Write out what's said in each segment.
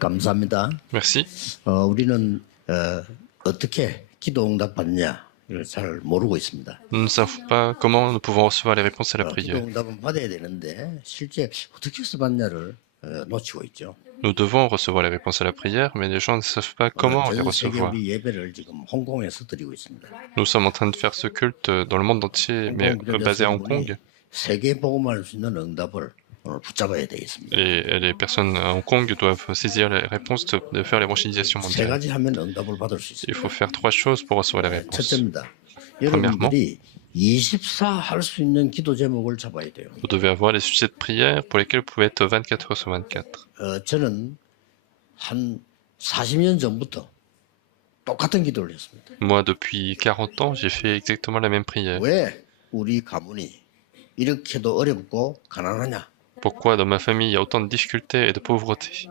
감사합니다. Merci. 우리는 어떻게 기도 응답 받냐 이걸 잘 모르고 있습니다. Nous ne savons pas comment nous pouvons recevoir les réponses à la 기도 prière. 응답은 받아야 되는데 실제 어떻게 해서 받냐를 놓치고 있죠. Nous devons recevoir les réponses à la prière, mais les gens ne savent pas comment les 전 세계 recevoir. 우리 예배를 지금 홍콩에서 드리고 있습니다. Nous sommes en train de faire ce culte dans le monde entier, mais basé à Hong Kong. 세계 복음할 수 있는 응답을 오늘 붙잡아야 되겠습니다. Et les personnes à Hong Kong doivent saisir les réponses de faire l'évangélisation 세 mondiale. 가지 하면 응답을 받을 수 Il 있습니다. faut faire 3 choses pour recevoir les réponses. 첫째입니다. 여러분들이 24 할 수 있는 기도 제목을 잡아야 돼요. Vous devez avoir les sujets de prière pour lesquels vous pouvez être 24 heures sur 24. 저는 한 40년 전부터 똑같은 기도를 했습니다. Moi, depuis 40 ans, j'ai fait exactement la même prière. 왜 우리 가문이 이렇게도 어렵고 가난하냐? Pourquoi dans ma famille il y a autant de difficultés et de pauvreté?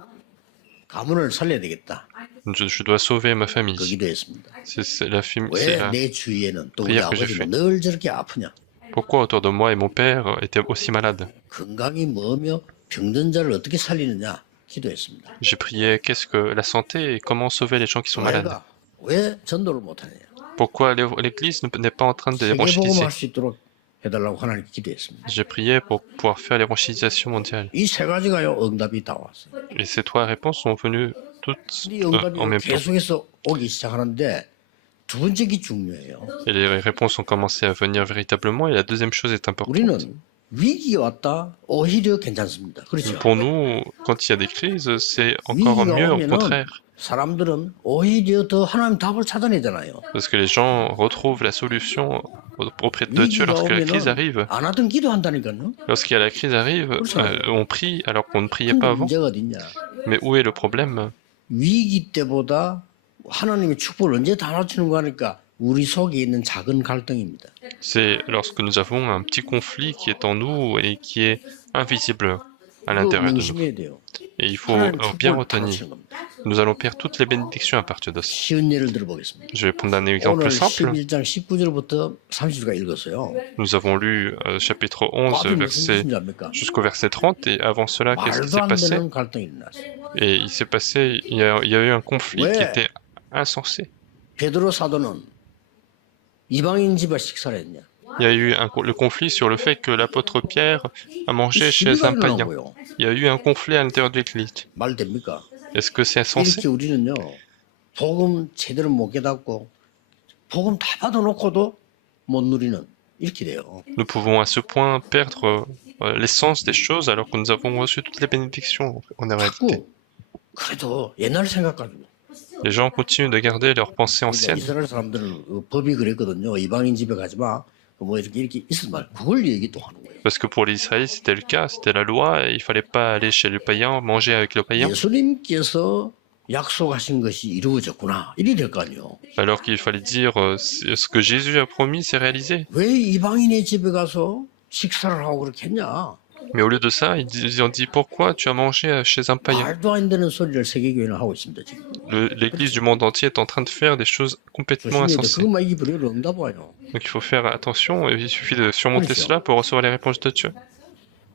가문을 살려야 되겠다. Je dois sauver ma 그 famille. 기도했습니다. C'est la 왜 내 주위에는 또 우리 prière que j'ai 아버지는 fait. 늘 저렇게 아프냐? Pourquoi autour de moi et mon père étaient aussi malades? 건강이 뭐며 병든 자를 어떻게 살리느냐? 기도했습니다. J'ai prié qu'est-ce que la santé et comment sauver les gens qui sont malades? 내가 왜 전도를 못하느냐? Pourquoi l'Église n'est pas en train de l'évangéliser? 세계복음할 수 있도록 해달라고 하나님께 기도했습니다. J'ai prié pour pouvoir faire l'évangélisation mondiale. 이 세 가지가요 응답이 다 왔어요. Et ces 3 réponses sont venues toutes 이 en 응답이 même temps. 계속해서 오기 시작하는데 두 번째 게 중요해요. Et les réponses ont commencé à venir véritablement. Et la deuxième chose est importante. 우리는 위기가 왔다 오히려 괜찮습니다. 그렇죠? Pour nous, quand il y a des crises, c'est encore 위기가 mieux, au 오면은 contraire. 사람들은 오히려 더 하나님 답을 찾아내잖아요. Parce que les gens retrouvent la solution auprès de Dieu 위기가 lorsque la crise 오면은 arrive. 안 하던 기도한다니까요. Lorsqu'il y a la crise arrive, on prie alors qu'on ne priait 근데 pas avant. 문제가 어딨냐? Mais où est le problème? 위기 때보다 하나님의 축복을 언제 다 낮추는 거 하니까 우리 속에 있는 작은 갈등입니다. C'est lorsque nous avons un petit conflit qui est en nous et qui est invisible à 그거 l'intérieur de nous. 명심해야 돼요. Et il faut 하나님 bien 축복을 다 retenir. 낮추는 겁니다. Nous allons perdre toutes les bénédictions à partir de ça. 쉬운 예를 들어보겠습니다. Je vais prendre un exemple 오늘 simple. 11장 19절부터 30절까지 읽었어요. Nous avons lu chapitre 11, 무슨 verset 뜻인지 압니까? jusqu'au verset 30, et avant cela, qu'est-ce qui 말도 s'est 안 passé? 되는 갈등이 일어났어요. Et il s'est passé, il y a eu un conflit Ouais. qui était insensé. 베드로 사도는 이방인 집에 식사를 했냐? Il y a eu le conflit sur le fait que l'apôtre Pierre a mangé chez 시비가 un païen. 일어나고요. Il y a eu un conflit à l'intérieur de l'Église. 말 됩니까? Est-ce que c'est insensé? 이렇게 우리는요. 복음 제대로 못 깨닫고 복음 다 받아놓고도 못 누리는 이렇게 돼요. Nous pouvons à ce point perdre l'essence des choses alors que nous avons reçu toutes les bénédictions en réalité. 자꾸 그래도 옛날 생각가지고 Les gens continuent de garder leurs pensées anciennes. 이스라엘 사람들은 법이 그랬거든요. 이방인 집에 가지 마. 뭐 이렇게 있을 말 그걸 얘기 또 하는 거예요. Parce que pour les Israélites, c'était le cas, c'était la loi, et il fallait pas aller chez le païen, manger avec le païen, 예수님께서 약속하신 것이 이루어졌구나. 이리 될 거 아니에요. alors qu'il fallait dire ce que Jésus a promis, c'est réalisé. 왜 이방인의 집에 가서 식사를 하고 그렇게 했냐? Mais au lieu de ça, ils ont dit pourquoi tu as mangé chez un païen? 말도 안 되는 소리를 세계교회는 하고 있습니다 지금. L'Église du monde entier est en train de faire des choses complètement 조심해야 돼. insensées. 그것만 이기버리면 응답 와요. Donc il faut faire attention, et il suffit de surmonter cela pour recevoir les réponses de Dieu.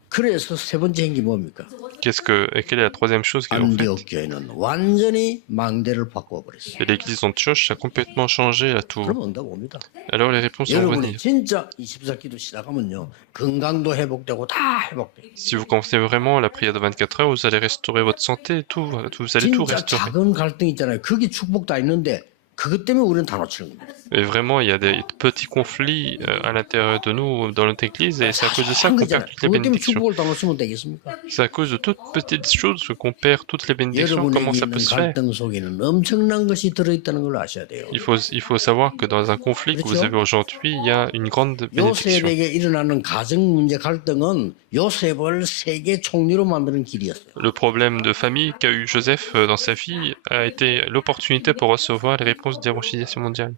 그래서 세 번째 행기 뭡니까? Et quelle est la troisième chose qu'ils ont faite? 안디옥 교회는 완전히 망대를 바꿔 버렸어요. Et l'église d'Antioche a complètement changé la tour. 그럼 응답 옵니다. Alors les réponses vont 여러분이 venir. 진짜 24기도 시작하면요. 건강도 회복되고 다 회복돼요. Si vous commencez vraiment la prière de 24 heures, vous allez restaurer votre santé, vous allez tout 진짜 restaurer. 작은 갈등 있잖아요. 그게 축복 다 있는데 그것 때문에 우리는 다 놓치는 겁니다. Et vraiment, il y a des petits conflits à l'intérieur de nous, dans notre église, et c'est à cause de ça qu'on perd toutes les 그것 때문에 bénédictions. 축복을 다 놓치면 되겠습니까? C'est à cause de toutes petites choses qu'on perd toutes les bénédictions. Comment 여러분에게 ça 있는 peut se faire? 갈등 속에는 엄청난 것이 들어있다는 걸 아셔야 돼요. Il faut savoir que dans un conflit que vous avez aujourd'hui, il y a une grande bénédiction. 요셉에게 일어나는 가정 문제 갈등은 요셉을 세계 총리로 만드는 길이었어요. Le problème de famille qu'a eu Joseph dans sa vie a été l'opportunité pour recevoir les réponses d'évangélisation mondiale.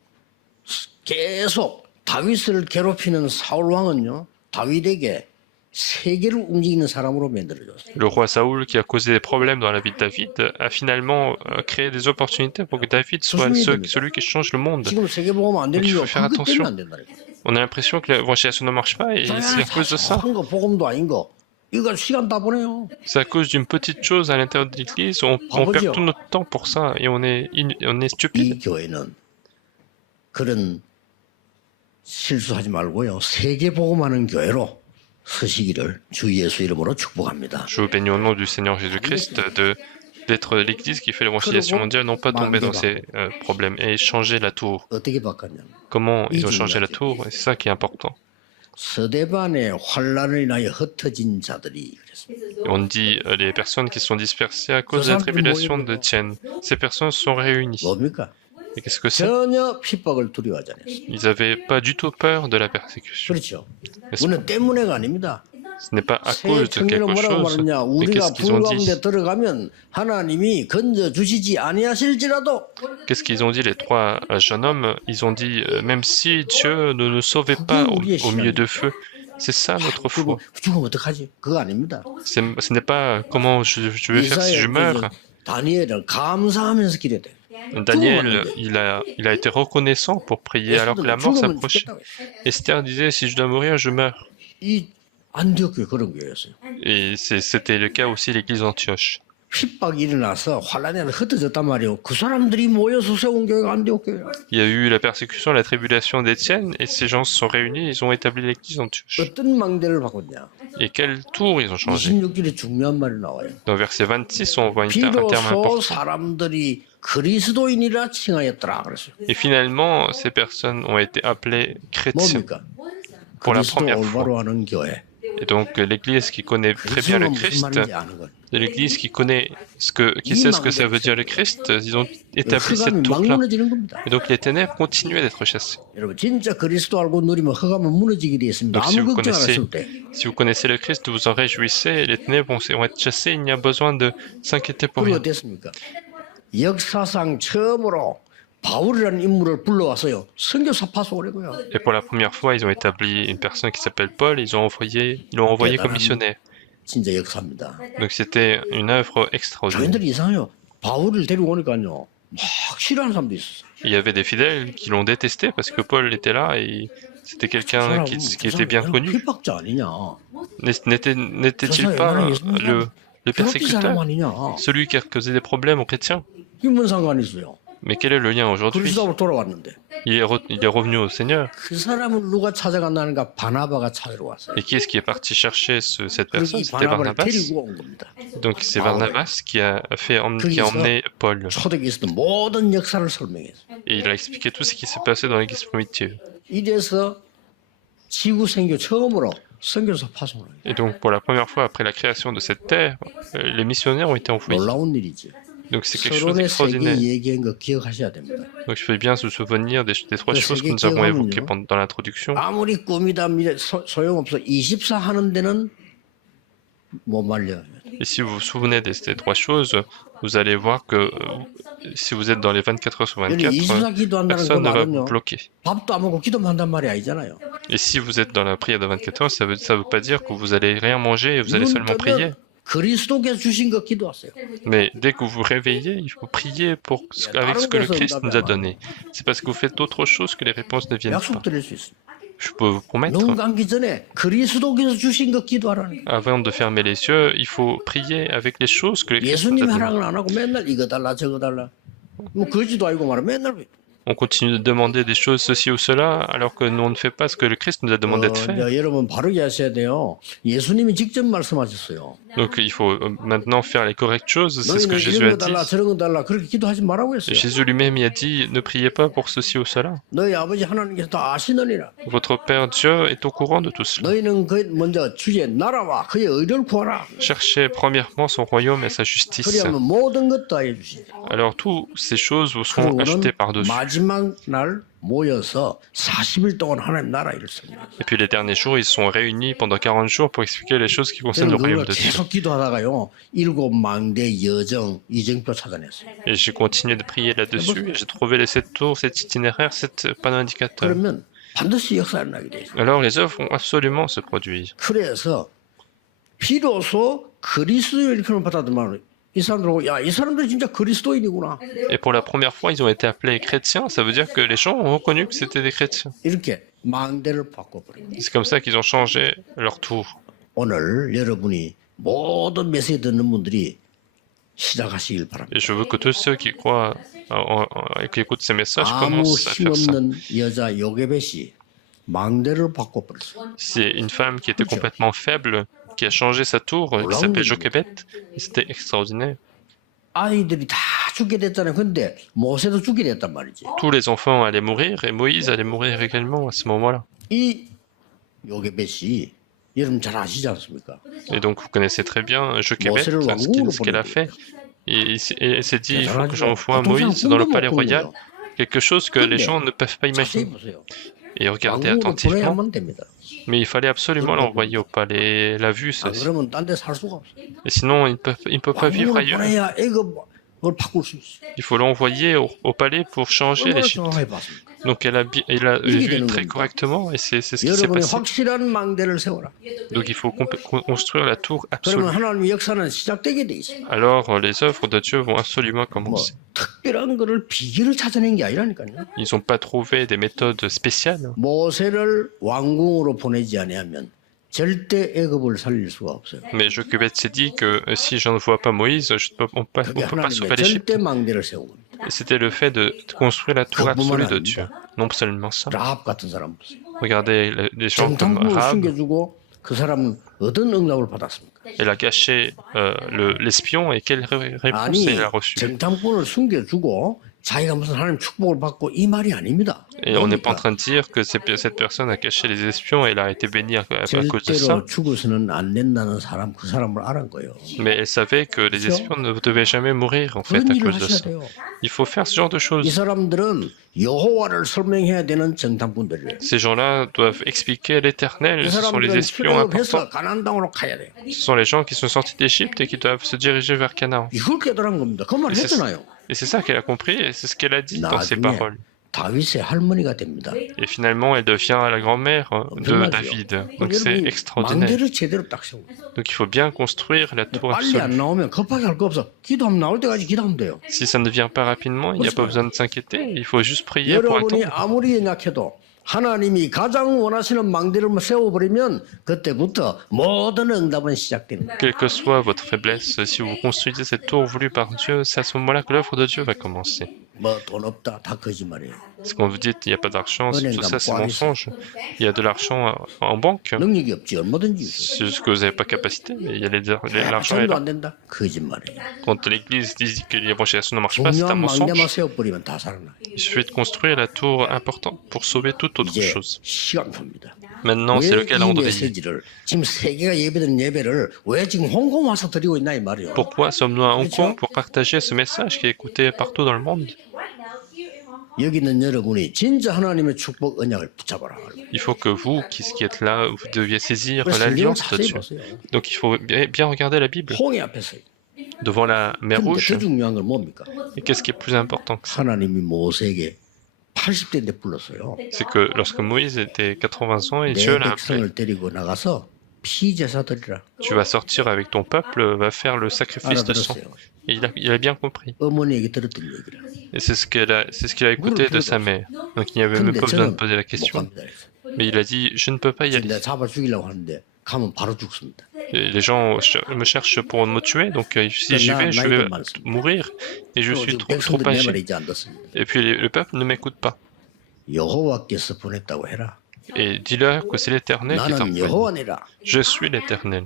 계속 다윗을 괴롭히는 사울 왕은요, 다윗에게 세계를 움직이는 사람으로 만들어졌어요. Le roi Saoul, qui a causé des problèmes dans la vie de David, a finalement créé des opportunités pour que David soit celui qui change le monde. 지금 세계 보면 안 되는 Donc, il 이유 faut faire 그것 때문에 attention. 안 된다니까. On a l'impression que l'évangélisation ne marche pas, et c'est à cause de ça. 거 복음도 아닌 거 이거 시간 다 보내요. C'est à cause d'une petite chose à l'intérieur de l'église, on perd tout notre temps pour ça et on est 이 stupide. 교회는 그런 실수하지 말고요. 세계 복음하는 교회로 서시기를 주 예수 이름으로 축복합니다. Je vous bénis au nom du Seigneur Jésus-Christ d'être l'église qui fait l'évangélisation mondiale, non pas tomber dans ces problèmes et changer la tour. 어떻게 바꿨냐? Comment ils ont changé la tour? Et c'est ça qui est important. 서대반의 환란을 인하여 흩어진 자들이 그랬습니다. Et on dit les personnes qui sont dispersées à cause de la tribulation de Tienne. Ces personnes sont réunies. 뭡니까? Et qu'est-ce que c'est? 전혀 핍박을 두려워하지 않았어요. Ils n'avaient pas du tout peur de la persécution. 그렇죠. N'est-ce pas? 우리는 때문에가 아닙니다. Ce n'est pas à 새 cause de 청년은 quelque 뭐라고 chose, 말하냐? mais 우리가 qu'est-ce qu'ils ont 불 dit? 가운데 들어가면 하나님이 건져 주시지 아니하실지라도 Qu'est-ce qu'ils ont dit, les trois jeunes hommes? Ils ont dit, même si Dieu ne nous sauvait pas au milieu de feu, c'est ça notre foi. 죽으면 어떡하지? 그거 아닙니다. Ce n'est pas comment je vais faire si je meurs. 다니엘은 감사하면서 기도해야 돼. Daniel, il a été reconnaissant pour prier alors que la mort s'approchait. Esther disait, si je dois mourir, je meurs. 이 안디옥 교회 그런 교회였어요. Et c'était le cas aussi l'église d'Antioche. 핍박이 일어나서 환란에 흩어졌단 말이에요. 그 사람들이 모여서 세운 교회가 안디옥 교회야. Il y a eu la persécution, la tribulation d'Étienne, et ces gens se sont réunis, ils ont établi l'église d'Antioche. 어떤 망대를 바꿨냐? Et quel tour ils ont changé? 26절에 중요한 말이 나와요. Dans verset 26, on voit un terme 비로소 important. 사람들이 그리스도인이라 칭하였더라 그랬어요. Et finalement, ces personnes ont été appelées chrétiens 뭡니까? pour la 그리스도 première fois. 올바로 하는 교회. Et donc, l'église qui connaît très bien le 그리스도는 무슨 Christ, 말인지 아는 건. l'église qui sait ce que ça veut dire le Christ, ils ont établi cette 흑암이 막 tour-là. 무너지는 겁니다. Et donc, les ténèbres continuaient d'être chassées. 여러분 진짜 그리스도 알고 누리면 흑암은 무너지게 되어 있습니다. Donc, si 아무 vous 걱정 안 connaissez, 했을 때. si vous connaissez le Christ, vous en réjouissez, et les ténèbres vont être chassées, il n'y a besoin de s'inquiéter pour 그리고 rien. 어땠습니까? 역사상 처음으로 바울이라는 인물을 불러왔어요. 선교사 파송이고요. Et pour la première fois, ils ont établi une personne qui s'appelle Paul, ils l'ont envoyé comme missionnaire. 진짜 역사입니다. Donc c'était une œuvre extraordinaire. 교인들이 이상해요. 바울을 데리고 오니까요. 막 싫어하는 사람도 있었어요. Il y avait des fidèles qui l'ont détesté parce que Paul était là et c'était quelqu'un qui était bien connu. 핍박자 아니냐? N'était-il pas le 괴롭힌 사람 persécuteur, 아니냐? celui qui a causé des problèmes aux chrétiens? 이게 뭔 상관이 있어요? Mais quel est le lien aujourd'hui? 그리스도로 돌아왔는데 Il est revenu au Seigneur. 그 사람을 누가 찾아간다는가? 바나바가 찾으러 왔어요. Et qui est-ce qui est parti chercher cette 그래서 personne? 이 C'était 바나바를 Barnabas. 데리고 온 겁니다. Donc c'est Barnabas qui a emmené Paul. 초대교회 있었던 모든 역사를 설명했어요. Et il a expliqué tout ce qui s'est passé dans l'église primitive. 이래서 지구 생교 처음으로 선교사 파송을 해요. Et donc pour la première fois après la création de cette terre, les missionnaires ont été envoyés. 놀라운 일이죠. Donc c'est quelque chose 서론의 d'extraordinaire. 세계 얘기한 거 기억하셔야 됩니다. Donc il faut bien se souvenir des trois Le choses que 세계 nous avons 기억하면요. évoquées dans l'introduction. 아무리 꿈이다 소용없어. 24 하는 데는 못 말려요. Et si vous vous souvenez de ces trois choses, vous allez voir que si vous êtes dans les 24 heures sur 여기 24, 24 기도한다는 그 personne ne va vous 말은요. bloquer. 밥도 안 먹고 기도만 한단 말이 아니잖아요. Et si vous êtes dans la prière de 24 heures, ça veut pas dire que vous allez rien manger et vous allez 눈 seulement prier. 뜨면 그리스도께서 주신 거 기도하세요. Mais dès que vous vous réveillez, il faut prier avec ce que le Christ nous a donné. C'est parce que vous faites autre chose que les réponses ne viennent 약속 pas. 드릴 수 있어요. Je peux vous promettre, 눈 감기 전에 그리스도께서 주신 거 기도하라는 거예요. avant de fermer les yeux, il faut prier avec les choses que le Christ nous a 예수님이 données. 하라는 안 하고 맨날 이거 달라 저거 달라. 뭐 그지도 아니고 말아 맨날 On continue de demander des choses, ceci ou cela, alors que nous on ne fait pas ce que le Christ nous a demandé de faire. 여러분 바르게 하셔야 돼요. 예수님이 직접 말씀하셨어요. Donc il faut maintenant faire les correctes choses, c'est ce que 너희는 Jésus 이런 a 거 달라 dit. 저런 거 달라 그렇게 기도하지 말라고 했어요. Jésus lui-même il a dit, ne priez pas pour ceci ou cela. 너희 아버지 하나님께서 다 아시느니라. Votre Père Dieu est au courant de tout cela. 너희는 그 먼저 주의 나라와 그의 의를 구하라. Cherchez premièrement son royaume et sa justice. 그리하면 모든 것 다 해주시리. Alors toutes ces choses vous seront 그리고는 ajoutées par-dessus. 마지막 날 모여서 40일 동안 하나님 나라 일을 설명해요. Et puis les derniers jours, ils sont réunis pendant 40 jours pour expliquer les choses qui concernent le 그걸 royaume de Dieu. 계속 기도하다가요. 7 망대 여정 이정표 찾아냈어요. Et j'ai continué de prier là-dessus. Et j'ai trouvé les 7 tours, 7 itinéraires, 7 panneaux indicateurs. 그러면 반드시 역사가 일어나게 돼 있어요. Alors les œuvres vont absolument se produire. 그래서 비로소 그리스도의 일컬음을 받았더만 이 사람들하고 이 사람들 진짜 그리스도인이구나. Et pour la première fois, ils ont été appelés chrétiens. Ça veut dire que les gens ont reconnu que c'était des chrétiens. 이렇게 망대를 바꿔버린 거예요. C'est comme ça qu'ils ont changé leur tour. 오늘 여러분이 모든 메시지 듣는 분들이 시작하시길 바랍니다. Et je veux que tous ceux qui croient, qui écoutent ces messages 아무 commencent à faire ça. 힘없는 여자 요게벳이 망대를 바꿔버렸어요. C'est une femme qui était complètement faible, qui a changé sa tour, qui s'appelle Jochebed. Et c'était extraordinaire. 아이들이 다 죽게 됐잖아요. 근데 모세도 죽게 됐단 말이지. Tous les enfants allaient mourir et Moïse allait mourir également à ce moment-là. 이 요게벳이 여러분 잘 아시지 않습니까? Et donc vous connaissez très bien Jochebed, ce qu'elle a fait. Et elle s'est dit, il faut que j'envoie Moïse dans le palais royal, quelque chose que les gens ne peuvent pas 자세히 imaginer. 보세요. Et regardez 왕궁으로 attentivement, 보내야만 됩니다. mais il fallait absolument l'envoyer au palais. Elle a vu 안 ceci. 그러면 딴 데 살 수가 없어요. Et sinon, il ne peut pas vivre 왕궁으로 ailleurs. 보내야 애굽을 바꿀 수 있어요. Il faut l'envoyer au palais pour changer 얼마나 l'Égypte. 정확하게 봤습니까? Donc elle a vu très correctement et c'est ce qui s'est 여러분이 passé. 확실한 망대를 세워라. Donc il faut construire la tour absolue. 그러면 하나님의 역사는 시작되게 돼 있어요. Alors les œuvres de Dieu vont absolument 뭐 commencer. 특별한 거를 비결을 찾아낸 게 아니라니까요. Ils n'ont pas trouvé des méthodes spéciales. 모세를 왕궁으로 보내지 아니하면 절대 애굽을 살릴 수가 없어요. Mais Jochebed s'est dit que si je ne vois pas Moïse, on ne peut 그게 pas sauver 하나님의 l'Égypte. 절대 망대를 세운 겁니다. Et c'était le fait de construire la tour absolue de Dieu. Non seulement ça. 라합 같은 사람 보세요. Regardez les gens comme 정탐꾼을 Rahab. 숨겨주고 그 사람은 어떤 응답을 받았습니까? Elle a caché l'espion et quelle réponse 아니 elle a reçue. 정탐꾼을 숨겨주고 자기가 무슨 하나님 축복을 받고 이 말이 아닙니다. Et on n'est pas en train de dire que cette personne a caché les espions et elle a été bénie à cause de ça. 절대로 죽어서는 안 된다는 사람 그 사람을 알은 거예요. Mais elle savait que les espions ne devaient jamais mourir en fait 그런 à 일을 cause de 하셔야 ça. 돼요. Il faut faire ce genre de 이 choses. 사람들은 여호와를 설명해야 되는 정탐꾼들이에요. Ces gens-là doivent expliquer l'Éternel. 이 Ce sont les 사람들은 espions importants. 출애굽해서 가나안 땅으로 가야 돼요. Ce sont les gens qui sont sortis d'Égypte et qui doivent se diriger vers Canaan. 이걸 깨달은 겁니다. 그 말 Et c'est 했잖아요. et c'est ça qu'elle a compris et c'est ce qu'elle a dit dans ses 나중에 paroles. 다윗의 할머니가 됩니다. Et finalement, elle devient la grand-mère de 엄청나죠? David. Donc c'est 여러분이 extraordinaire. 망대를 제대로 딱 세우고 Donc il faut bien construire la tour 빨리 안 absolue. 나오면 급하게 할 거 없어. 기도하면 나올 때까지 기도하면 돼요. Si ça ne vient pas rapidement, il n'y a pas besoin de s'inquiéter. Il faut juste prier pour 여러분이 attendre. 아무리 연약해도 하나님이 가장 원하시는 망대를 세워버리면 그때부터 모든 응답은 시작되는 거예요. Quelle que soit votre faiblesse, si vous construisez cette tour voulue par Dieu, c'est à ce moment-là que l'œuvre de Dieu va commencer. 뭐 돈 없다 다 거짓말이에요. Ce qu'on vous dit, il n'y a pas d'argent, tout ça c'est mensonge. Il y a de l'argent en banque. 능력이 없지 얼마든지 있어. C'est juste que vous n'avez pas capacité, mais il y a l'argent est 전도 là. 안 된다. 거짓말이에요. Quand l'église dit que l'évangélisation ne marche pas, c'est un 중요한 망대만 mensonge. 세워버리면 다 살아나. Il suffit de construire la tour importante pour sauver toute autre 이제 chose. 시간표입니다. Maintenant, c'est le 왜 이 calendrier. 메시지를 지금 세계가 예배드린 예배를 왜 지금 홍콩 와서 드리고 있나 이 말이에요. Pourquoi sommes-nous à Hong Kong pour partager ce message qui est écouté partout dans le monde? 여기 있는 여러분이 진짜 하나님의 축복 언약을 붙잡아라. Il faut que vous, qui êtes là, vous deviez saisir 그래서 성경을 l'alliance de 자세히 Dieu. 보세요. Donc il faut bien regarder la Bible. 홍해 앞에서. Devant la mer 근데 Rouge, 더 중요한 건 뭡니까? et qu'est-ce qui est plus important que ça? 하나님이 모세에게 80대인데 불렀어요. C'est que lorsque Moïse était 80 ans et 내 Dieu l'a appelé, 백성을 데리고 나가서 피제사 드리라. tu vas sortir avec ton peuple, va faire le sacrifice de sang. 알아들었어요. Et il a bien compris. 어머니에게 들었던 얘기를. Et c'est ce qu'il a écouté de sa mère. Donc il n'y avait même 근데 pas besoin de 저는 poser la 못 question. 갑니다. 그랬어요. Mais il a dit, je ne peux pas y 지금 aller. 내가 잡아 죽이려고 하는데 가면 바로 죽습니다. Et les gens me cherchent pour me tuer, donc si j'y vais, je vais mourir. Et je 또 suis 지금 trop 백성들이 내 말을 âgé. 이제 안 듣습니다. Et puis le peuple ne m'écoute pas. 여호와께서 보냈다고 해라. Et dis-leur que c'est l'Éternel qui t'a 나는 envoyé. 여호와니라. Je suis l'Éternel.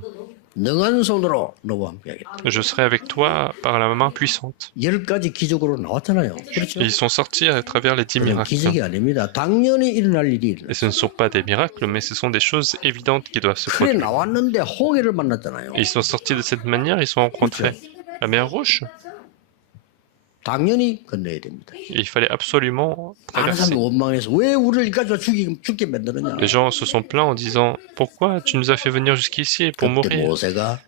능한 손으로 너와 함께하겠다. Je serai avec toi par la main puissante. 10가지 기적으로 나왔잖아요. 그렇죠? Et ils sont sortis à travers les 10 그건 miracles. 기적이 아닙니다. 당연히 일어날 일이 일어나. Et ce ne sont pas des miracles, mais ce sont des choses évidentes qui doivent se 그래 produire. 나왔는데 홍해를 만났잖아요. Et ils sont sortis de cette manière, ils sont rencontrés la mer Rouge. 당연히 건너야 됩니다. Et il fallait absolument 많은 사람이 traverser. 원망해서 왜 우리를 여기까지 죽게 만드느냐. Les gens se sont plaints en disant pourquoi tu nous as fait venir jusqu'ici pour 그때 mourir. 모세가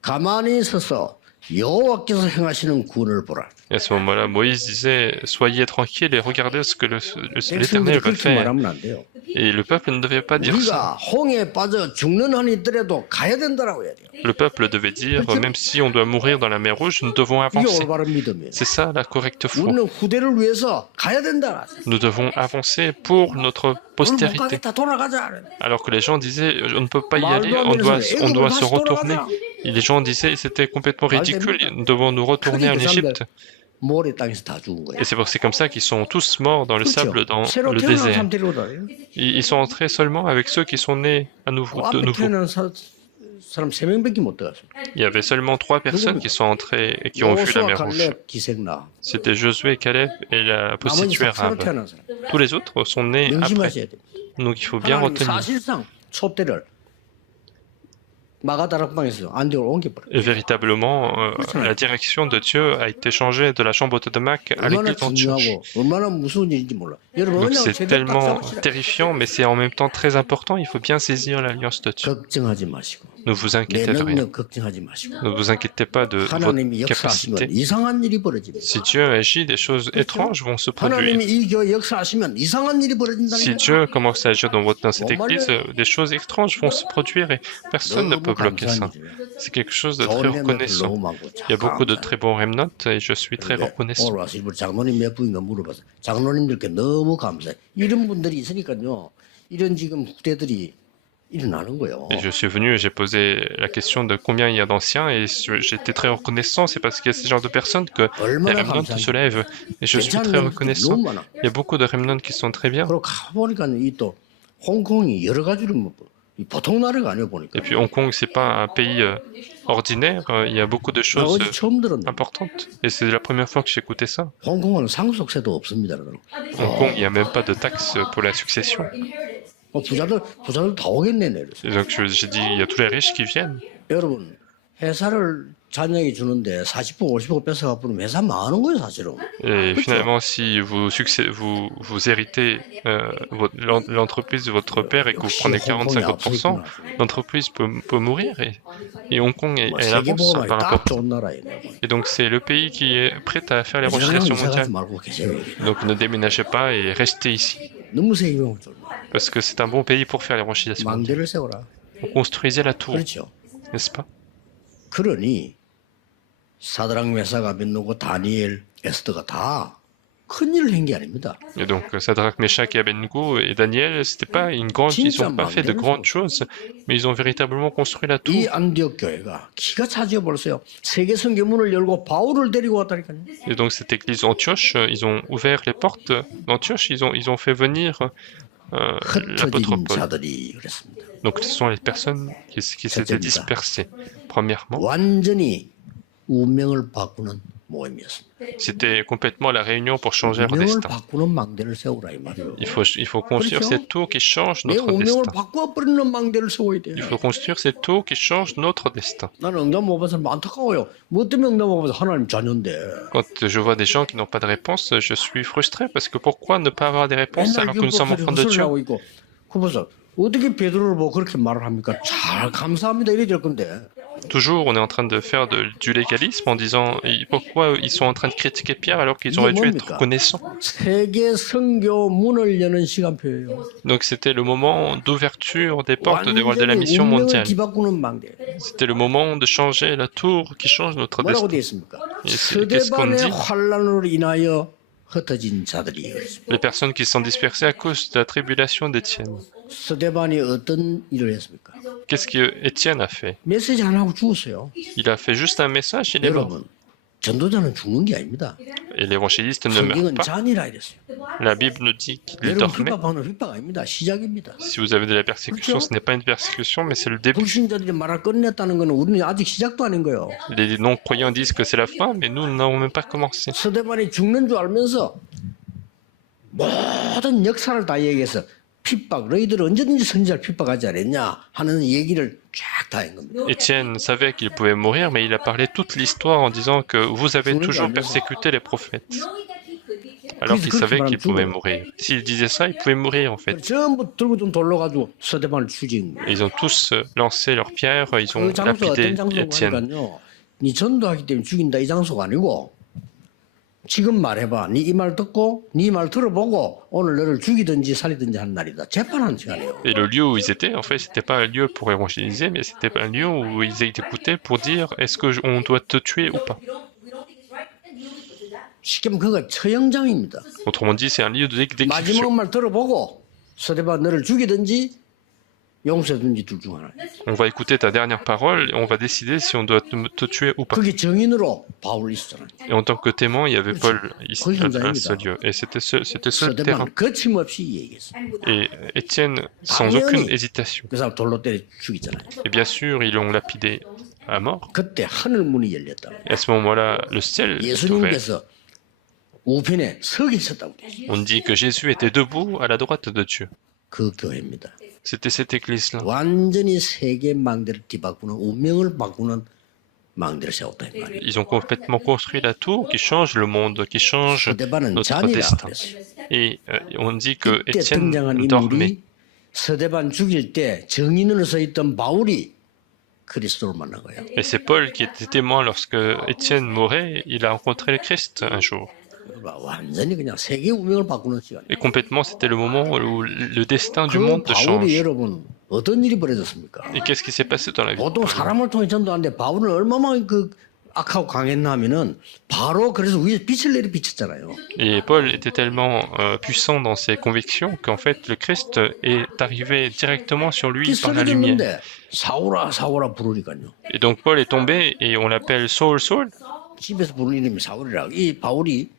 가만히 서서 여호와께서 행하시는 구원을 보라. Et à ce moment-là, Moïse disait soyez tranquilles et regardez ce que l'Éternel 백성들이 va 그렇게 faire. 말하면 안 돼요. Et le peuple ne devait pas dire ça. 우리가 홍해에 빠져 죽는 한이 있더라도 가야 된다라고 해야 돼요. Le peuple devait dire, même si on doit mourir dans la mer Rouge, nous devons 이게 avancer. 올바른 믿음이에요. C'est ça la correcte foi. 우리는 후대를 위해서 가야 된다. Nous devons avancer pour notre 오늘 못 postérité. 가겠다 돌아가자. Alors que les gens disaient, on ne peut pas y aller, on doit se retourner. Et les gens disaient, c'était complètement ridicule, nous devons nous retourner en Égypte. 모래 땅에서 다 죽은 거예요. Et c'est comme ça qu'ils sont tous morts dans le sable, dans 새로 le 태어난 désert. 사람 데려오라. Ils sont entrés seulement avec ceux qui sont nés à nouveau, de 앞에 nouveau. 태어난 사람 3명밖에 못 들어갔어요. Il y avait seulement 3 personnes qui sont entrées et qui ont vu la 여호수아, mer Rouge. 갈렙, 기생나. C'était Josué, Caleb et la 나머지 prostituée 다 새로 arabe. 태어난 사람. Tous les autres sont nés après. 명심하셔야 돼요. Donc il faut bien 하나님 retenir. 사실상 촛대를 마가다락방에서 안디오로 옮겨버려요. Et véritablement, la direction de Dieu a été changée de la chambre de Damak à 얼마나 l'église d'Antioche. 중요하고 얼마나 무서운 일인지 몰라. 여러분 Donc 그냥 c'est 제대로 tellement 딱 terrifiant, mais c'est en même temps très important. Il faut bien saisir l'alliance de Dieu. 걱정하지 마시고 Ne vous 내 inquiétez de rien. 능력 걱정하지 마시고 Ne vous inquiétez pas de 하나님이 votre 역사하시면 capacité. 이상한 일이 벌어집니다. Si Dieu agit, des choses étranges vont se produire. 하나님이 이 교회 역사하시면 이상한 일이 벌어진다는 Si 거예요. Dieu commence à agir dans cette église, des choses étranges vont se produire et personne ne peut bloquer ça. C'est quelque chose de très reconnaissant. Il y a beaucoup de très bons remnants et je suis très reconnaissant. 오늘 와서 일부 장로님 몇 분인가 물어봐서 장로님들께 너무 감사해. 이런 분들이 있으니까요. 이런 지금 후대들이 일어나는 거예요. Et je suis venu et j'ai posé la question de combien il y a d'anciens et j'étais très reconnaissant. C'est parce qu'il y a ce genre de personnes que les 얼마나 remnants se lèvent. Et je suis très reconnaissant. 너무 많아. Il y a beaucoup de remnants qui sont très bien. 그리고 가보니까 이 또 홍콩이 여러 가지로 뭐 이 보통 나라가 아니야 보니까. Et puis Hong Kong, c'est pas un pays ordinaire. Il y a beaucoup de 나 choses 어제 처음 들었는데 importantes. Et c'est la première fois que j'écoutais ça. 홍콩은 상속세도 없습니다. 그러더라고. Hong Kong, il n'y a même pas de taxe pour la succession. 부자들 다 오겠네 내려서. Et donc j'ai dit, il y a tous les riches qui viennent. 여러분 회사를 자녀에게 주는데 40% 50% 뺏어가 버리면 회사 망하는 거예요 사실은. Et finalement, si vous héritez l'entreprise de votre père et que vous prenez 40-50%, l'entreprise peut mourir. Et Hong Kong est à l'avance par rapport. 딱 좋은 나라예요. Et donc c'est le pays qui est prêt à faire les recherches mondiales. 말고 계세요. Donc ne déménagez pas et restez ici. 너무 세계병을 좀 Parce que c'est un bon pays pour faire les recherches mondiales. 망대를 세워라. Construisez la tour, 그렇죠. n'est-ce pas? 그러니 사드락 메삭 아벤노고 다니엘 에스더가 다 큰일을 한 게 아닙니다. Et donc Sadrach, Meshach et Abednego et Daniel, ils n'ont pas fait de grandes choses, mais ils ont véritablement construit la tour. 이 안디옥 교회가 기가 차지어 버렸어요. 세계 성교문을 열고 바울을 데리고 왔다니까요. Et donc cette église Antioche, ils ont ouvert les portes d'Antioche, ils ont fait venir l'apôtre 흩어진 Paul. 자들이 그랬습니다. Donc ce sont les personnes qui s'étaient dispersées. Premièrement, 완전히 운명을 바꾸는 모임이었습니다. c'était complètement la réunion pour changer leur 운명을 destin. 바꾸는 망대를 세우라 이 말이에요. Il faut construire cette tour qui change 내 notre 운명을 destin. 바꿔버리는 망대를 세워야 돼요. Il faut construire cette tour qui change notre destin. 나는 응답 못 받아서 안타까워요. 뭐 때문에 응답 못 받아서 하나님 자녀인데. Quand je vois des gens qui n'ont pas de réponse, je suis frustré parce que pourquoi ne pas avoir des réponses alors que nous sommes enfants de Dieu? 하고 있고. 그래서 어떻게 베드로를 보고 그렇게 말을 합니까? 잘 감사합니다 이래 될 건데. Toujours, on est en train de faire du légalisme en disant pourquoi ils sont en train de critiquer Pierre alors qu'ils auraient dû être reconnaissants. 세계 선교 문을 여는 시간표예요. Donc c'était le moment d'ouverture des portes de la 완전히 mission 운명을 mondiale. 뒤바꾸는 망대. C'était le moment de changer la tour qui change notre 뭐라고 destin. 되어 있습니까? Qu'est-ce qu'on 스데반의 dit? 환란으로 인하여 흩어진 자들이 그랬습니다. Les personnes qui sont dispersées à cause de la tribulation d'Étienne. 스데반이 어떤 일을 했습니까? Qu'est-ce que Étienne a fait? 메시지 안 하고 죽었어요. Il a fait juste un message, il est mort. 여러분, 전도자는 죽는 게 아닙니다. Et l'évangéliste ne meurt 성경은 pas. 잔이라 이랬어요. La Bible nous dit qu'il 여러분 dormait. 핍박하는 핍박 아닙니다. 시작입니다. Si vous avez de la persécution, ce n'est pas une persécution, mais c'est le début. 불신자들이 말을 끝냈다는 거는 우리는 아직 시작도 아닌 거예요. Les non-croyants disent que c'est la fin, mais nous n'avons même pas commencé. 스데반이 죽는 줄 알면서 모든 역사를 다 얘기해서 핍박, 너희들 언제든지 선지자를 핍박하지 않았냐 하는 얘기를 쫙 다 한 겁니다. Étienne savait qu'il pouvait mourir, mais il a parlé toute l'histoire en disant que vous avez toujours persécuté les prophètes. Alors qu'il savait qu'il pouvait mourir. S'il disait ça, il pouvait mourir en fait. 전부 들고 좀 돌려가지고 스데반을 죽인 거예요. Et ils ont tous lancé leurs pierres, ils ont 그 장소가 lapidé 어떤 장소가 Étienne. 아니까요. 네 전도하기 때문에 죽인다 이 장소가 아니고 지금 말해봐. 네 이 말 듣고 네 말 들어보고 오늘 너를 죽이든지 살리든지 하는 날이다. 재판하는 시간이에요. Et le lieu où ils étaient, en fait, c'était pas un lieu pour évangéliser, mais c'était un lieu où ils étaient écoutés pour dire est-ce que on doit te tuer ou pas. 쉽게 말하면 그거 처형장입니다. Autrement dit, c'est un lieu d'exécution. 마지막 말 들어보고 스데반 너를 죽이든지 용서든지 둘 중 하나. On va écouter ta dernière parole et on va décider si on doit te tuer ou pas. 그게 증인으로 바울 있었잖아요. Et en tant que témoin, il y avait Paul ici, 거기 à 현장입니다. ce lieu. Et c'était ce terrain. 스데반 거침없이 얘기했어. Et Étienne, sans aucune hésitation. 그 사람 돌로 때려 죽이잖아요. Et bien sûr, ils l'ont lapidé à mort. 그때 하늘 문이 열렸다. Et à ce moment-là, le ciel est ouvert. 예수님께서 우편에 서 계셨다고 그랬어요. On dit que Jésus était debout à la droite de Dieu. 그 교회입니다. C'était cette église-là. 완전히 세계 망대를 뒤바꾸는 운명을 바꾸는 망대를 세웠다 이 말이에요. Ils ont complètement construit la tour qui change le monde, qui change 스데반은 notre 잔이라 destin. 그랬어요. Et on dit que 이때 Étienne 등장한 dormait. 인물이 스데반 죽일 때 증인으로 서 있던 바울이 그리스도를 만난 거예요. Et c'est Paul qui était témoin lorsque Étienne mourait. Il a rencontré le Christ un jour. 완전히 그냥 세계 운명을 바꾸는 시간이에요. Et complètement, c'était le moment où le destin du 그 monde 바울이 change. 여러분 어떤 일이 벌어졌습니까? Et qu'est-ce qui s'est passé dans la vie de 보통 Paul? 사람을 통해 전도하는데 바울은 얼마나 그 악하고 강했나 하면은 바로 그래서 위에 빛을 내리 비쳤잖아요. Et Paul était tellement puissant dans ses convictions qu'en fait le Christ est arrivé directement sur lui par la lumière. pis어졌는데 사울아 사울아 부르니까요. Et donc Paul est tombé et on l'appelle Saul, Saul. 집에서 부르는 이름이 사울이라고. 이 바울이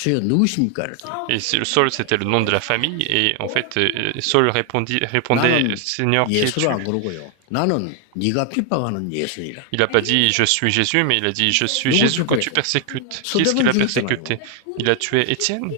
주여 누구십니까? 그랬더니 Et Saul c'était le nom de la famille et en fait Saul répondait 나는 Seigneur qui es-tu? 예수를 안 그러고요. 나는 네가 핍박하는 예수니라. Il n'a pas dit je suis Jésus mais il a dit je suis Jésus que tu persécutes. Qui est-ce qu'il a persécuté? Il a tué Étienne.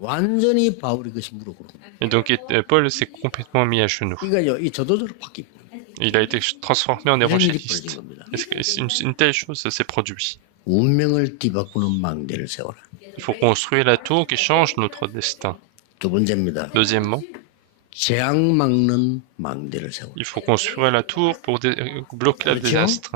완전히 바울이 그것이 무릎으로. Et donc Paul s'est complètement mis à genoux. 이거요, 이 저도저로 바뀝니다. Il a été transformé en 이런 일이 évangéliste. 벌어진 겁니다. Est-ce que une telle chose s'est produite? 운명을 뒤바꾸는 망대를 세워라. Il faut construire la tour qui change notre destin. 두 번째입니다. Deuxièmement, 재앙 막는 망대를 세워라. il faut construire la tour pour bloquer le désastre.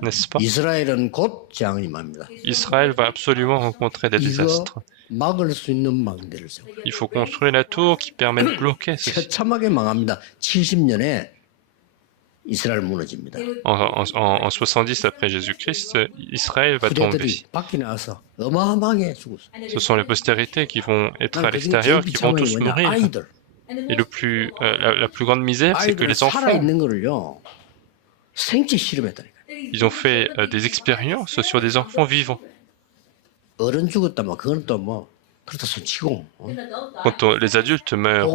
N'est-ce pas? 이스라엘은 곧 재앙이 임합니다. Israël va absolument rencontrer des 이거 désastres. 막을 수 있는 망대를 세워라. Il faut construire la tour qui permet de bloquer ceci. 처참하게 망합니다. 70년에 이스라엘 무너집니다. En 70 après Jésus-Christ, Israël va tomber. 후대들이 밖에 나와서 어마어마하게 죽었어요. Ce sont les postérités qui vont être à l'extérieur, qui vont tous mourir. 아이들. Et la plus grande misère, c'est que 아이들 les enfants, 살아있는 거를요. 생체 실험했다니까. ils ont fait des expériences sur des enfants vivants. 어른 죽었다면 그건 또 뭐 그렇다 손치고. Quand les adultes meurent,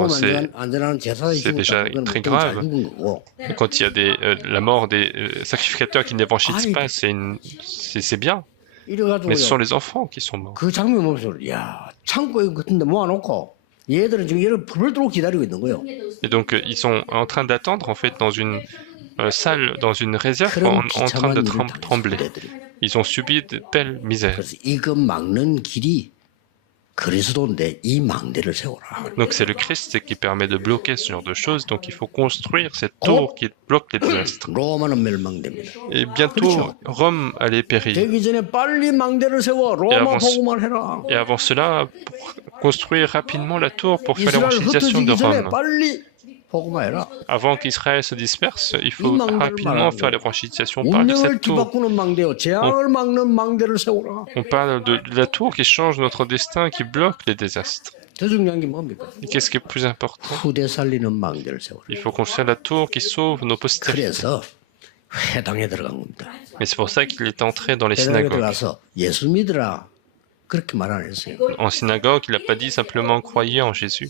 안전한 제사장이 c'est déjà 죽었다면 très 그건 잘 grave. 죽은 거고. Quand il y a la mort des sacrificateurs qui n'évangélisent pas, c'est bien. 이래가지고 Mais ce sont les enfants qui sont morts. 그 장면 보면서 야 창고에 같은데 모아놓고 얘들은 지금 얘를 불을 기다리고 있는 거예요. Et donc ils sont en train d'attendre en fait dans une salle, dans une réserve, 그런 en train de 비참한 일을 trembler. 후대들이. Ils ont subi de telles misères. 그래서 이거 막는 길이 그리스도인데 이 망대를 세워라. Donc c'est le Christ qui permet de bloquer ce genre de choses. Donc il faut construire cette tour qui bloque les désastres. 로마는 멸망됩니다. Et bientôt Rome allait périr. 되기 전에 빨리 망대를 세워 로마 복음을 해라. Et avant cela, pour construire rapidement la tour pour faire 이스라엘 l'évangélisation de 흩어지기 전에 Rome. 빨리 복음해라. Avant qu'Israël se disperse, il faut rapidement faire l'évangélisation. On parle de 운명을 cette tour. 뒤바꾸는 망대요. 재앙을 막는 망대를 세워라. On parle de la tour qui change notre destin, qui bloque les désastres. 더 중요한 게 뭡니까? Et qu'est-ce qui est plus important? 후대 살리는 망대를 세워라. Il faut construire la tour qui sauve nos postérités. 그래서 회당에 들어간 겁니다. Et c'est pour ça qu'il est entré dans les 회당에 synagogues. 들어가서 예수 믿으라 그렇게 말 안 했어요. En synagogue, il n'a pas dit simplement croyez en Jésus.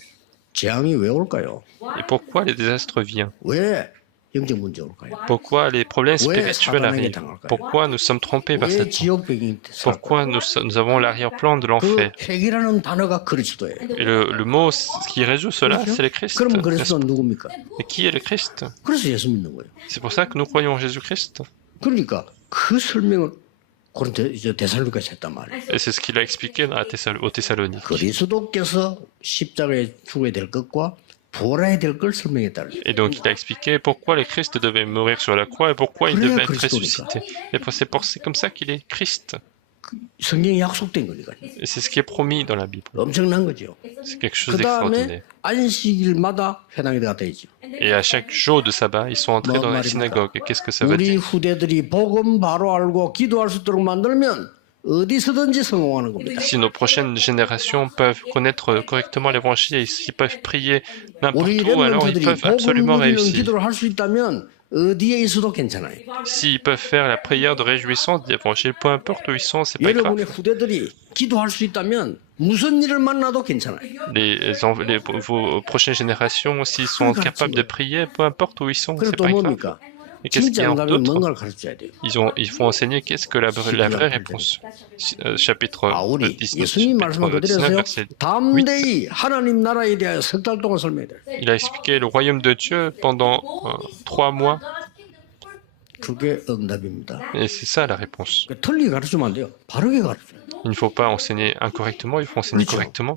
재앙이 왜 올까요? Et pourquoi les désastres viennent? 왜 영적 문제 올까요? Pourquoi les problèmes spirituels arrivent? Pourquoi nous sommes trompés par 왜 Satan? 지옥병이 Pourquoi nous avons l'arrière-plan de l'enfer? 그 핵이라는 단어가 그리스도예요. Et le mot qui résout cela, c'est le Christ. 그럼 그리스도는 누굽니까? Et qui est le Christ? 그래서 예수 믿는 거예요. C'est pour ça que nous croyons en Jésus-Christ. 그러니까 그 설명을 데살로니가서 했단 말이에요. Et c'est ce qu'il a expliqué aux Thessaloniques. 그리스도께서 십자가에 죽어야 될 것과 부활해야 될 걸 설명했다. Et donc il a expliqué pourquoi le Christ devait mourir sur la croix et pourquoi il devait être ressuscité. Et c'est comme ça qu'il est Christ. 성경에 약속된 거니까요. Et c'est ce qui est promis dans la Bible. 엄청난 거죠. C'est quelque chose 그 d'extraordinaire. 다음에 안식일마다 회당에 들어갔다 있죠. Et à chaque jour de sabbat, ils sont entrés dans les synagogues. Et qu'est-ce que ça veut 우리 dire? 후대들이 복음 바로 알고 기도할 수 있도록 만들면 어디서든지 성공하는 겁니다. Si nos prochaines générations peuvent connaître correctement l'évangile et s'ils peuvent prier n'importe 우리 où, alors ils 렘넌트들이 peuvent 복음 absolument 누리는 réussir. 기도를 할 수 있다면 어디에 있어도 괜찮아요. S'ils peuvent faire la prière de réjouissance d'évangile, peu importe où ils sont, c'est pas grave. 여러분의 후대들이 기도할 수 있다면 무슨 일을 만나도 괜찮아요. Vos prochaines générations, s'ils sont capables de prier, peu importe où ils sont, 그리고 c'est 또 pas grave. 뭡니까? Et qu'est-ce qu'il y 진짜 a 응답은 d'autre? 뭔가를 가르쳐야 돼요. Ils font enseigner qu'est-ce que la vraie réponse. Chapitre 바울이 19, 예수님 말씀을 chapitre 19, 그대로서요. verset 8. 담대히 하나님 나라에 대하여 석 달 동안 설명해야 돼요. Il a expliqué le royaume de Dieu pendant 3 mois. 그게 응답입니다. Et c'est ça la réponse. 그러니까 틀리게 가르치면 안 돼요. 바르게 가르쳐요. Il ne faut pas enseigner incorrectement, il faut enseigner 그렇죠. correctement.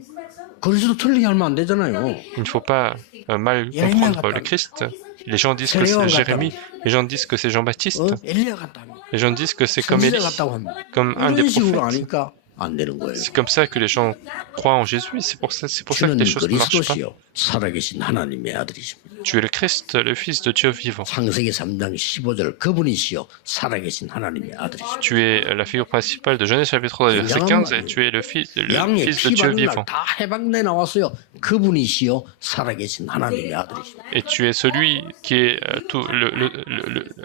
그리스도 틀리게 하면 안 되잖아요. Il ne faut pas mal comprendre le Christ. Les gens disent que c'est Jérémie, les gens disent que c'est Jean-Baptiste, 엘리야 같다 하면 les gens disent que c'est comme 선지자 Élie, 같다고 하면 comme un des 이런 식으로 prophètes. 하니까 안 되는 거예요. C'est comme ça que les gens croient en Jésus, c'est pour ça que 주는 les choses ne marchent pas. 그리스도시요 살아계신 하나님의 아들이십니다. Tu es le Christ, le Fils de Dieu vivant. 창세기 3장 15절 그분이시요 살아계신 하나님의 아들이십니다. Tu es la figure principale de Genèse chapitre 3 verset 15 et tu es le Fils 양의 de 피 Dieu 받는 vivant. 날다 해방돼 나왔어요. 그분이시요 살아계신 하나님의 아들이십니다. Et tu es celui qui est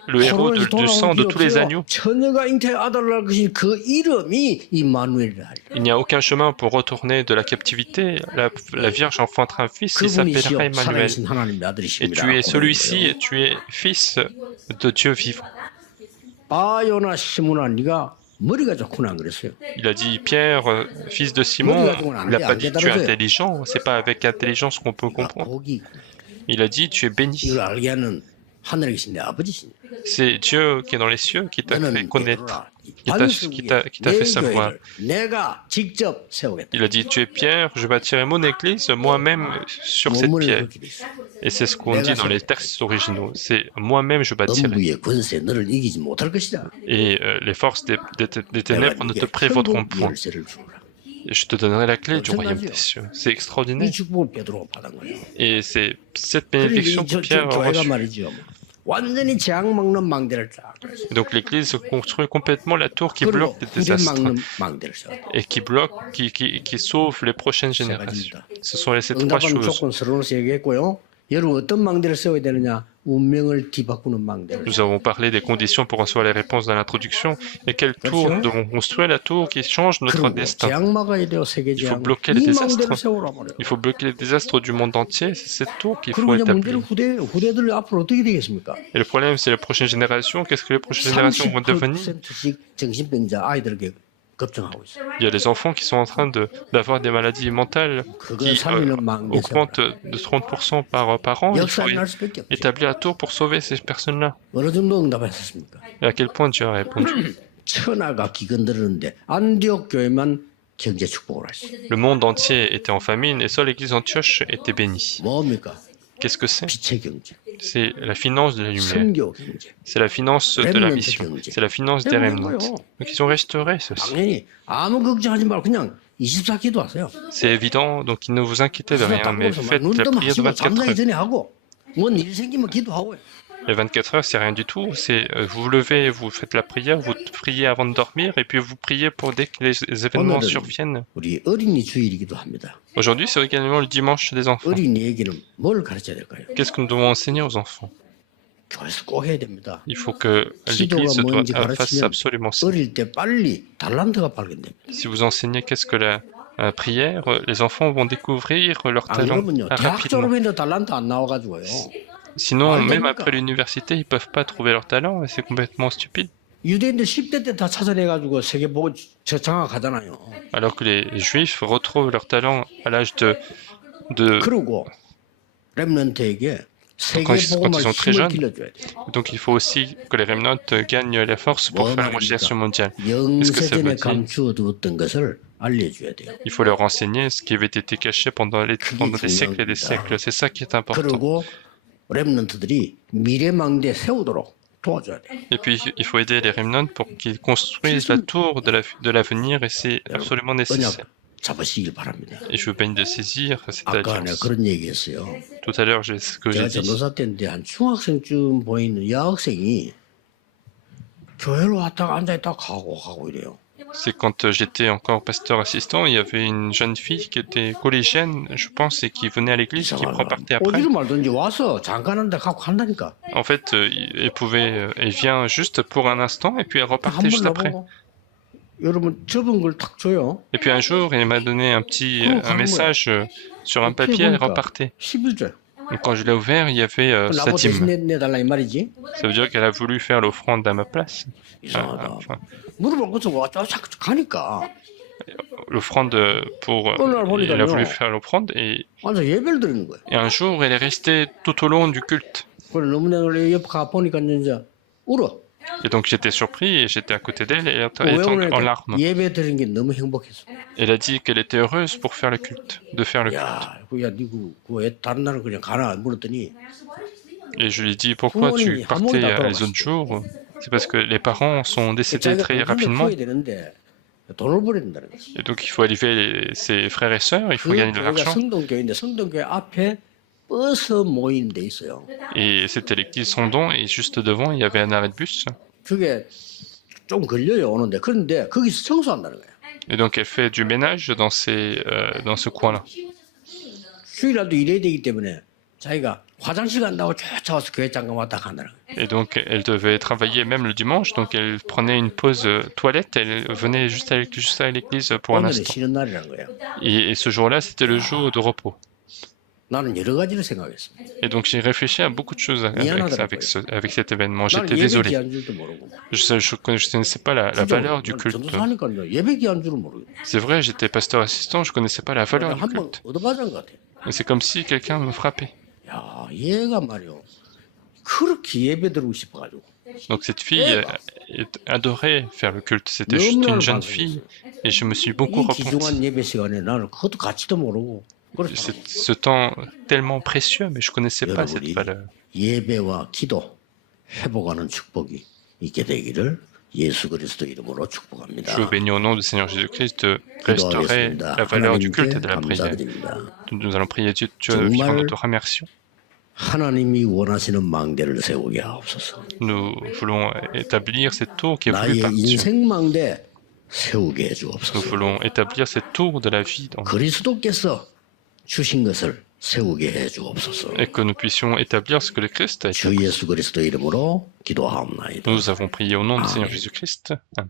le héros du sang de tous les agneaux. 처녀가 잉태 아들을 낳을 것인 그 이름이 임마누엘이라. Il n'y a aucun chemin pour retourner de la captivité. La Vierge enfantera un fils, il s'appellera 그분이시요 Emmanuel. 살아계신 하나님의 Et 아들이십니다. tu es celui-ci, et tu es fils de Dieu vivant. 바요나 시므나 네가 머리가 좋구나 그랬어요. Il a dit, Pierre, fils de Simon, il n'a pas dit tu es intelligent, c'est pas avec intelligence qu'on peut comprendre. 복이 Il a dit, tu es béni. 이걸 알게 하는 하늘에 계신 내 아버지시니. C'est Dieu qui est dans les cieux qui t'a fait connaître, qui t'a fait savoir. 내가 직접 세우겠다. Il a dit, tu es Pierre, je bâtirai mon église moi-même sur cette pierre. Et c'est ce qu'on dit dans les textes originaux. C'est moi-même je bâtirai. 음부의 권세 너를 이기지 못할 것이다. Et les forces des ténèbres ne te prévaudront point. 열쇠를 주라. Et je te donnerai la clé du royaume des cieux. C'est 이 extraordinaire. 축복을 베드로가 받은 거예요. Et c'est cette 그리고 bénédiction que Pierre a 교회가 reçue. 말이죠. 완전히 재앙 막는 망대를 쫙. Donc l'église construit complètement la tour qui 그리고 bloque les 불이 désastres 막는 망대를 세워. et qui bloque, qui sauve les prochaines générations. Ce sont ces trois 응답은 choses. 조건스러워서 얘기했고요. 여러분 어떤 망대를 세워야 되느냐? 운명을 뒤바꾸는 망대를. Nous avons parlé des conditions pour recevoir les réponses dans l'introduction. Et quelle tour nous devons construire? La tour qui change notre 그리고 destin. 재앙 막아야 돼요. 세계 Il faut 재앙. bloquer les 이 désastres. 망대를 세우라 말이에요. Il faut bloquer les désastres du monde entier. C'est cette tour qu'il 그리고 faut 이제 문제는 établir. 후대들 앞으로 어떻게 되겠습니까? Et le problème, c'est les prochaines générations. Qu'est-ce que les prochaines générations vont devenir? 30%씩 정신병자 아이들에게 걱정하고 있어요. Il y a des enfants qui sont en train d'avoir des maladies mentales 그거 qui 살리는 망대 세우라. augmentent de 30% par an. Il faut 역사에 날 수밖에 없죠. établir la tour pour sauver ces personnes-là. 어느 정도 응답했습니까? Et à quel point Dieu a répondu? 천하가 기근 들었는데 안디옥 교회만 경제 축복을 하시죠. Le monde entier était en famine et seule l'église d'Antioche était bénie. 뭡니까? Qu'est-ce que c'est? 빛의 경제, C'est la finance de la lumière. 선교 경제. C'est la finance de la mission. C'est la finance des remnants. Donc ils ont restauré ceci. 당연히 아무 걱정하지 말고 그냥 24 기도하세요. C'est évident, donc ne vous inquiétez de rien, mais faites la prière de 24 잠자기 heures. 전에 하고 뭔 일 생기면 기도하고요. Les 24 heures, c'est rien du tout. C'est vous vous levez, vous faites la prière, vous priez avant de dormir, et puis vous priez pour dès que les événements surviennent. 우리 어린이 주일이기도 합니다. Aujourd'hui, c'est également le dimanche des enfants. 어린이에게는 뭘 가르쳐야 될까요? Qu'est-ce que nous devons enseigner aux enfants? 교회에서 꼭 해야 됩니다. Il faut que l'Église fasse absolument ça. 어릴 때 빨리 달란트가 발견됩니다. Si vous enseignez qu'est-ce que la prière, les enfants vont découvrir leur 아, talent 여러분요. 대학 rapidement. 졸업했는데 달란트 안 나와가지고요. Sinon, même après l'université, ils peuvent pas trouver leur talent et c'est complètement stupide. 유대인들 10대 때 다 찾아내가지고 세계 보고 장악하잖아요. Alors que les Juifs retrouvent leur talent à l'âge de 그리고 렘넌트에게 세계 quand ils 복음을 sont très 힘을 jeunes. 길러줘야 돼요. Donc il faut aussi que les remnants gagnent la force pour faire l'évangélisation mondiale. 영세전에 감추어두었던 것을 알려줘야 돼요. Il faut leur enseigner ce qui avait été caché pendant des siècles et des siècles. C'est ça qui est important. 그리고 렘넌트들이 미래 망대 세우도록 도와줘야 돼. Et puis, il faut aider les remnants pour qu'ils construisent la tour de l'avenir, et c'est absolument nécessaire. 언약 잡으시길 바랍니다. Et je vous baigne de saisir cette 아까 내가 alliance. 그런 얘기했어요. Tout à l'heure, ce que j'ai 제가 dit, 전도사 때인데 한 중학생쯤 보이는 여학생이 교회로 왔다가 앉아있다가 가고 이래요. c'est quand j'étais encore pasteur assistant, il y avait une jeune fille qui était collégienne, je pense, et qui venait à l'église, qui repartait après. 오지를 말든지 와서 잠깐 한데 가고 간다니까. En fait, elle vient juste pour un instant, et puis elle repartait juste après. 나보고 여러분 접은 걸 탁 줘요. Et puis un jour, il m'a donné un message sur un papier, elle repartait. 11절. Donc quand je l'ai ouvert, il y avait sa 나보고 대신 dîme. 내달라 이 말이지. Ça veut dire qu'elle a voulu faire l'offrande à ma place. 이상하다. Enfin, 물어볼 것도 와서 자꾸 가니까. l'offrande elle a voulu faire l'offrande, et 완전 예배를 드리는 거야. un jour, elle est restée tout au long du culte. 그래 너무 내가 옆에 가 보니까 이제 울어. Et donc j'étais surpris, et j'étais à côté d'elle, et elle 왜 était en 울으니까 larmes. 예배 드리는 게 너무 행복했어. Elle a dit qu'elle était heureuse pour faire le culte, de faire le culte. 야, 왜 다른 날은 그냥 가나 물었더니 Et je lui ai dit, pourquoi tu partais les autres jours? C'est parce que les parents sont décédés très rapidement, 되는데 돈을 버린다는 거지. et donc il faut élever ses frères et sœurs, il faut gagner de 교회가 l'argent. 성동교회인데 성동교회 앞에 버스 모이는 데 있어요. Et c'était l'église Sondon, et juste devant, il y avait un arrêt de bus. 그게 좀 걸려요 오는데 그런데 거기서 청소한다는 거야. Et donc elle fait du ménage dans ce coin-là. 주일날도 일해야 되기 때문에 자기가 화장실 간다고 쫓아와서 교회 잠깐 왔다 간다는 거야. Et donc elle devait travailler même le dimanche, donc elle prenait une pause toilette, elle venait juste à l'église pour un 오늘은 instant. 쉬는 날이라는 거야. Et ce jour-là, c'était le jour de repos. 나는 여러 가지를 생각했어. Et donc j'ai réfléchi à beaucoup de choses avec cet événement. 나는 J'étais 예배 désolé. 기한 줄도 모르고. Je ne connaissais pas la valeur du culte. 전도사니까요. 예배 기한 줄은 모르고. C'est vrai, j'étais pasteur assistant, je connaissais pas la valeur du 한번 culte. 얻어맞은 것 같아. Et c'est comme si quelqu'un me frappait. 야, 얘가 말이요. 그렇게 예배 드리고 싶어가지고. Donc cette fille adorait faire le culte. C'était juste une jeune fille, et je me suis beaucoup 이 귀중한 repenti. 예배 시간에 나는 그것도 가치도 모르고. 그렇다. Ce temps tellement précieux, mais je connaissais pas cette 여러분이 valeur. 예배와 기도 회복하는 축복이 있게 되기를 예수 그리스도 이름으로 축복합니다. Je vous bénis au nom du Seigneur Jésus-Christ de restaurer la valeur du culte et de la prière. 감사드립니다. Nous allons prier Dieu vivant, nous te remercions. 하나님이 원하시는 망대를 세우게 하옵소서. Nous voulons établir cette tour qui est voulue 나의 par Dieu. 인생 망대 세우게 Nous 해주옵소서. voulons établir cette tour de la vie 그리스도께서 주신 것을 세우게 해주옵소서. et que nous puissions établir ce que le Christ a 주 établi. 예수 그리스도 이름으로 기도하옵나이다. Nous avons prié au nom du Seigneur Jésus-Christ. Amen.